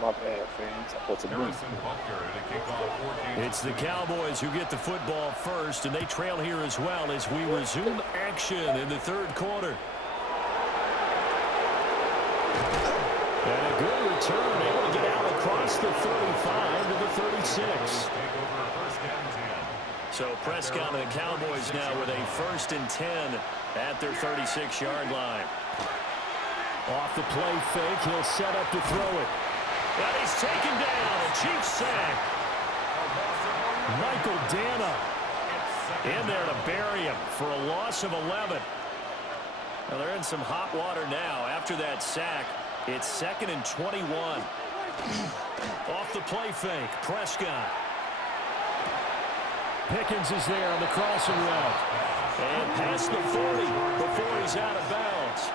My bad, fans. I'm supposed to move. It's the Cowboys who get the football first, and they trail here as well as we resume action in the third quarter. And a good return, able to get out across the 35 to the 36. So Prescott and the Cowboys now with a 1st and 10 at their 36-yard line. Off the play fake, he'll set up to throw it. And he's taken down. A Chiefs sack. Michael Dana in there to bury him for a loss of 11. Well, they're in some hot water now. After that sack, it's 2nd and 21. Off the play fake, Prescott. Pickens is there on the crossing route. And past the 40 before he's out of bounds.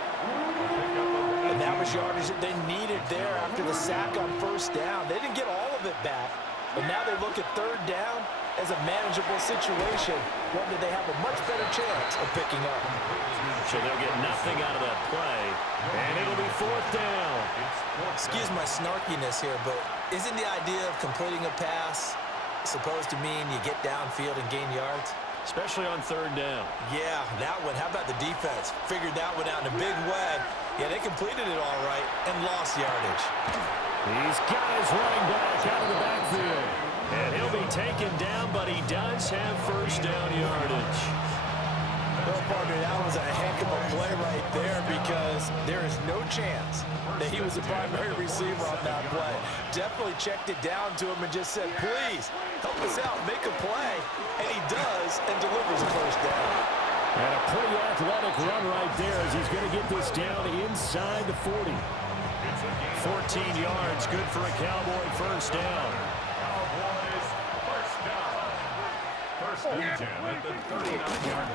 And that was yardage that they needed there after the sack on 1st down. They didn't get all of it back, but now they look at 3rd down as a manageable situation, one that they have a much better chance of picking up. So they'll get nothing out of that play, and it'll be 4th down. Excuse my snarkiness here, but isn't the idea of completing a pass supposed to mean you get downfield and gain yards? Especially on 3rd down. Yeah, that one. How about the defense? Figured that one out in a big way. Yeah, they completed it all right and lost yardage. He's got his running back out of the backfield. And he'll be taken down, but he does have 1st down yardage. Well, partner, that was a heck of a play right there because there is no chance that he was the primary receiver on that play. Definitely checked it down to him and just said, please, help us out, make a play. And he does and delivers a 1st down. And a pretty athletic run right there as he's going to get this down inside the 40. 14 yards, good for a Cowboy 1st down.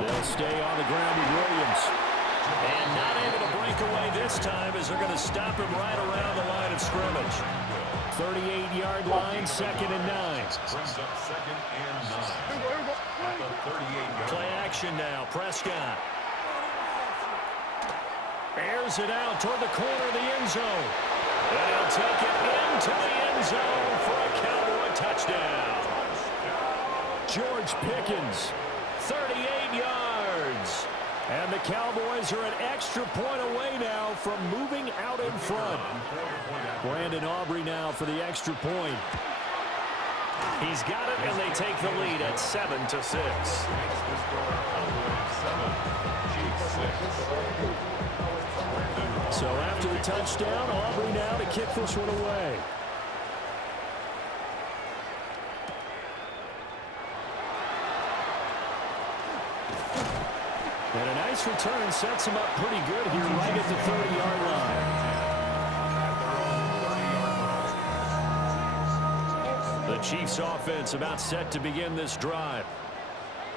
They'll stay on the ground with Williams. And not able to break away this time as they're going to stop him right around the line of scrimmage. 38-yard line, 2nd and 9. Play action now, Prescott. Airs it out toward the corner of the end zone. And he'll take it into the end zone for a Cowboy touchdown. George Pickens, 38 yards. And the Cowboys are an extra point away now from moving out in front. Brandon Aubrey now for the extra point. He's got it, and they take the lead at 7-6. So after the touchdown, Aubrey now to kick this one away. And a nice return sets him up pretty good here right at the 30-yard line. The Chiefs offense about set to begin this drive.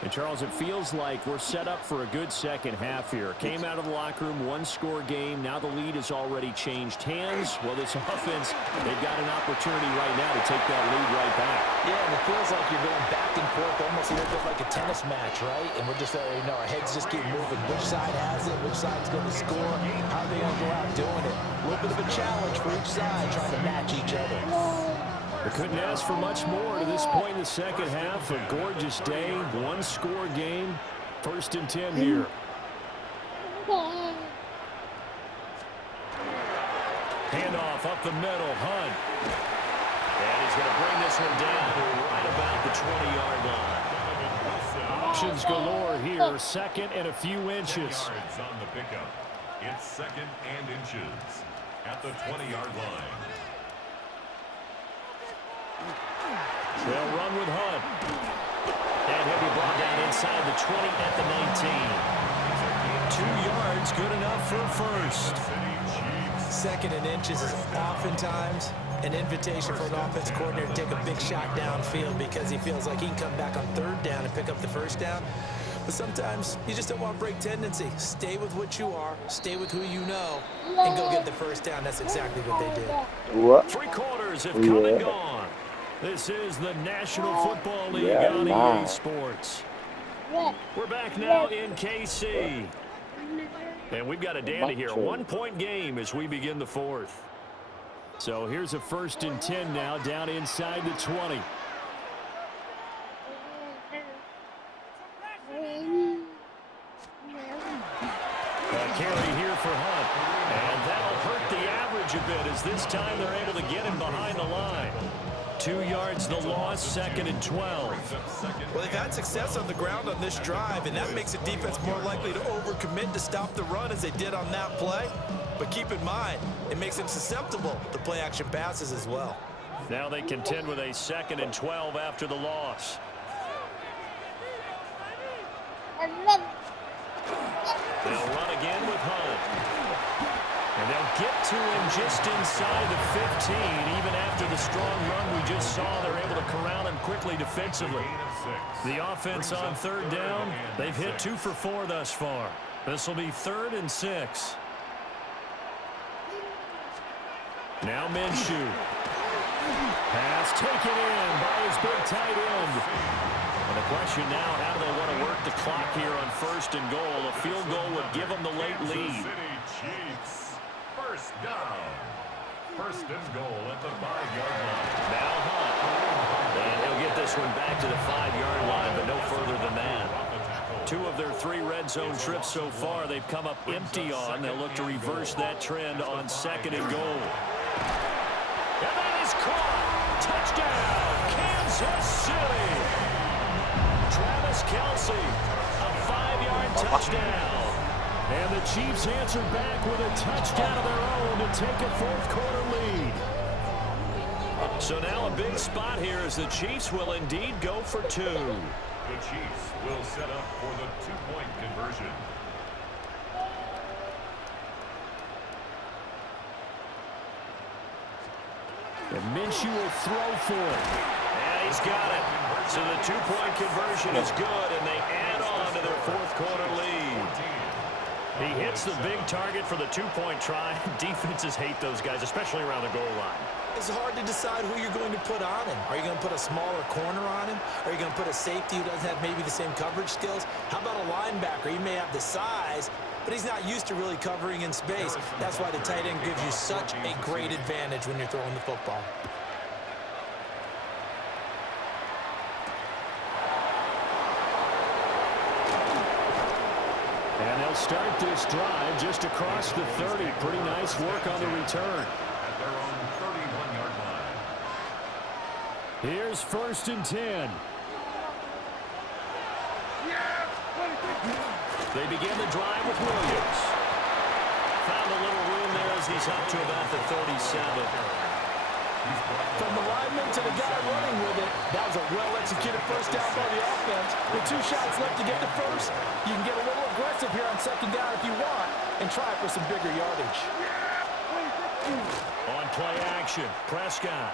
And, Charles, it feels like we're set up for a good second half here. Came out of the locker room, one-score game. Now the lead has already changed hands. Well, this offense, they've got an opportunity right now to take that lead right back. Yeah, and it feels like you're going back and forth almost a little bit like a tennis match, right? And we're just, our heads just keep moving. Which side has it? Which side's going to score? How are they going to go out doing it? A little bit of a challenge for each side trying to match each other. We couldn't ask for much more to this point in the second half. A gorgeous day, one-score game, 1st and 10 here. Handoff up the middle, Hunt. And he's going to bring this one down right about the 20-yard line. Options galore here, 2nd and a few inches. On the pickup. It's 2nd and inches at the 20-yard line. They'll run with Hunt. And he'll be brought down inside the 20 at the 19. 2 yards, good enough for a 1st. 2nd and inches is oftentimes an invitation for an offense coordinator to take a big shot downfield because he feels like he can come back on 3rd down and pick up the 1st down. But sometimes you just don't want to break tendency. Stay with what you are, stay with who you know, and go get the 1st down. That's exactly what they did. What? 3 quarters have come and gone. This is the National Football League on EA Sports. We're back now in KC. And we've got a dandy here. 1-point game as we begin the 4th. So here's a 1st and 10 now, down inside the 20. A carry here for Hunt. And that'll hurt the average a bit, as this time they're able to get him behind the line. 2 yards the loss, 2nd and 12. Well, they've had success on the ground on this drive, and that makes the defense more likely to overcommit to stop the run as they did on that play. But keep in mind, it makes them susceptible to play-action passes as well. Now they contend with a 2nd and 12 after the loss. They'll run again with Hunt. And they'll get to him just inside the 15. Even after the strong run we just saw, they're able to corral him quickly defensively. The offense on 3rd down, they've hit 2 for 4 thus far. This will be 3rd and 6. Now Minshew. Pass taken in by his big tight end. And the question now, how do they want to work the clock here on 1st and goal? A field goal would give them the late lead. Chiefs, 1st down. 1st and goal at the 5-yard line. Now Hunt. And he'll get this one back to the 5-yard line, but no further than that. 2 of their 3 red zone trips so far, they've come up empty on. They'll look to reverse that trend on 2nd and goal. And that is caught. Touchdown, Kansas City. Travis Kelce, a 5-yard touchdown. And the Chiefs answer back with a touchdown of their own to take a 4th quarter lead. So now a big spot here as the Chiefs will indeed go for 2. The Chiefs will set up for the 2-point conversion. And Minshew will throw for it. And he's got it. So the 2-point conversion is good, and they add on to their 4th quarter lead. He hits the big target for the 2-point try. Defenses hate those guys, especially around the goal line. It's hard to decide who you're going to put on him. Are you going to put a smaller corner on him? Are you going to put a safety who doesn't have maybe the same coverage skills? How about a linebacker? He may have the size, but he's not used to really covering in space. That's why the tight end gives you such a great advantage when you're throwing the football. And they'll start this drive just across the 30. Pretty nice work on the return. At their own 31-yard line. Here's 1st and 10. They begin the drive with Williams. Found a little room there as he's up to about the 37. From the lineman to the guy running with it, that was a well-executed 1st down by the offense. With 2 shots left to get the 1st, you can get a little aggressive here on 2nd down if you want and try for some bigger yardage. On play action, Prescott.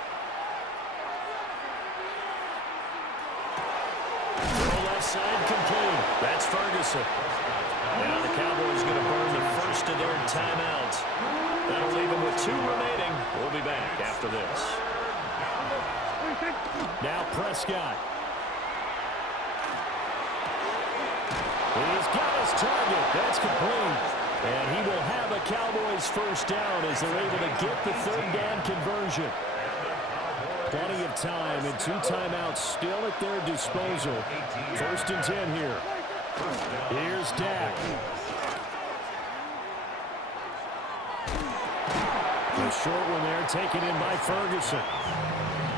Throw left side complete. That's Ferguson. Now the Cowboys going to burn the 1st of their timeouts. That'll leave them with 2 remaining. We'll be back after this. Now Prescott. He's got his target. That's complete. And he will have a Cowboys 1st down as they're able to get the 3rd down conversion. Plenty of time and 2 timeouts still at their disposal. 1st and 10 here. Here's Dak. A short one there taken in by Ferguson.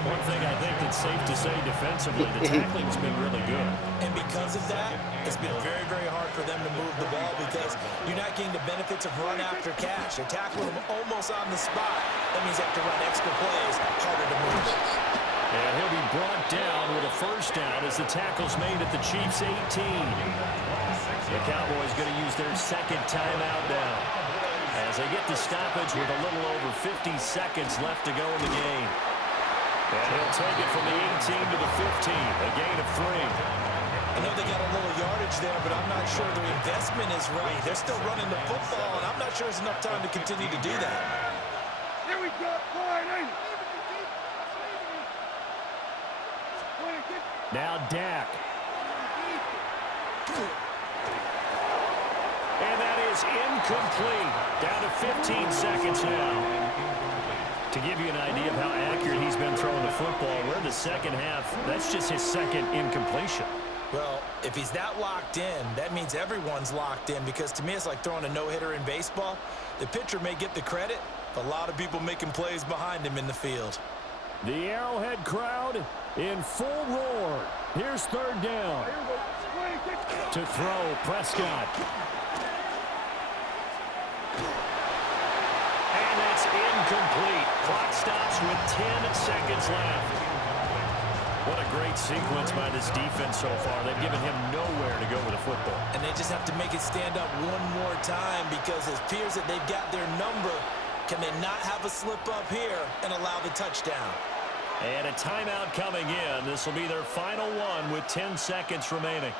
One thing I think that's safe to say defensively, the tackling's been really good. And because of that, it's been very, very hard for them to move the ball because you're not getting the benefits of run after catch. They're tackling them almost on the spot. That means you have to run extra plays, harder to move. And he'll be brought down with a 1st down as the tackle's made at the Chiefs' 18. The Cowboys going to use their 2nd timeout now as they get the stoppage with a little over 50 seconds left to go in the game. And he'll take it from the 18 to the 15, a gain of 3. I know they got a little yardage there, but I'm not sure their investment is right. They're still running the football, and I'm not sure there's enough time to continue to do that. Here we go, Now Dak. And that is incomplete. Down to 15 seconds now. To give you an idea of how accurate he's been throwing the football, we're in the second half. That's just his second incompletion. Well, if he's that locked in, that means everyone's locked in, because to me it's like throwing a no-hitter in baseball. The pitcher may get the credit, but a lot of people making plays behind him in the field. The Arrowhead crowd in full roar. Here's third down. To throw, Prescott. And that's incomplete. Clock stops with 10 seconds left. What a great sequence by this defense so far. They've given him nowhere to go with the football. And they just have to make it stand up one more time, because it appears that they've got their number. Can they not have a slip up here and allow the touchdown? And a timeout coming in. This will be their final one with 10 seconds remaining.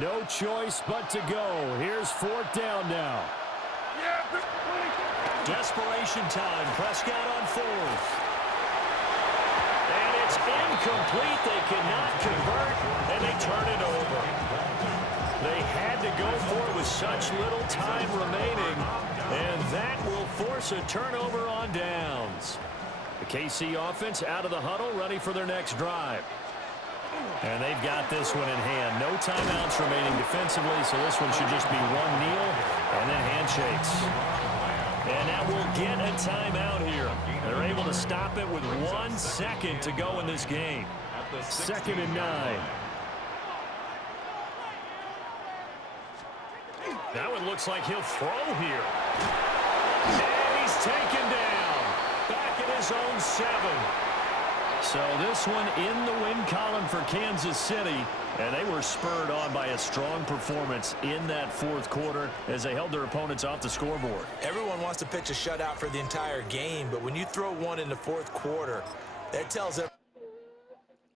No choice but to go. Here's fourth down now. Desperation time. Prescott on fourth. And it's incomplete. They cannot convert, and they turn it over. They had to go for it with such little time remaining, and that will force a turnover on downs. The KC offense out of the huddle, ready for their next drive. And they've got this one in hand. No timeouts remaining defensively, so this one should just be one kneel and then handshakes. And that will get a timeout here. They're able to stop it with 1 second to go in this game. 2nd and 9. That one looks like he'll throw here. And he's taken down. Back at his own 7. So this one in the win column for Kansas City, and they were spurred on by a strong performance in that fourth quarter as they held their opponents off the scoreboard. Everyone wants to pitch a shutout for the entire game, but when you throw one in the fourth quarter, that tells everyone